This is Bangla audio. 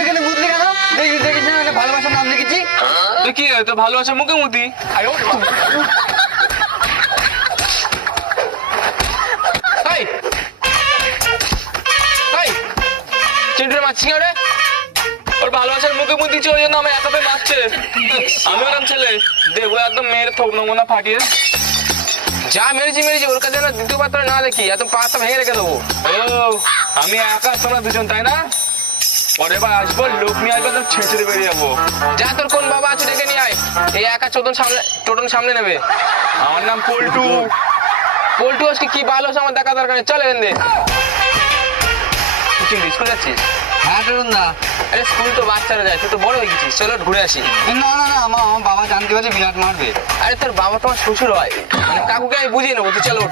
এখানে বুঝলি কেন? দেখিস না ভালোবাসার নাম লিখেছি। তুই কি তো ভালোবাসার মুখে মুতি চিন্টুর মারছি রে ওর ভালোবাসার মুখে মুখ দিচ্ছে ওই জন্য আমার একাপে মারছে। আমি ওরকম ছেলে দেবো একদম মেয়ের থোক নমুনা ফাটিয়ে যা মেরেছি ওর কাছে না দ্বিতীয়বার তোর না দেখি এত পাঁচটা ভেঙে রেখে দেবো। ও আমি একা তোমরা দুজন তাই না? পরের বার আসবো লোক নিয়ে আসবো ছেঁচড়ে বেরিয়ে যাবো। যা তোর কোন বাবা আছে ডেকে নিয়ে আয়, এই একা টোটন সামনে নেবে। আমার নাম পল্টু। পল্টু আজকে কি ভালো আমার দেখা দরকার নেই, চল এখান দিয়ে। স্কুল যাচ্ছিস? হ্যাঁ টরুন দা। আরে স্কুল তো বাচ্চারা যায়, তুই তো বড় হয়ে গেছিস, চলো ঘুরে আসি। না আমার বাবা জানতে পারলে বিরাট মারবে। আরে তোর বাবা তোমার শ্বশুর হয়, মানে কাকুকে আমি বুঝিয়ে নেবো, তুই চলো।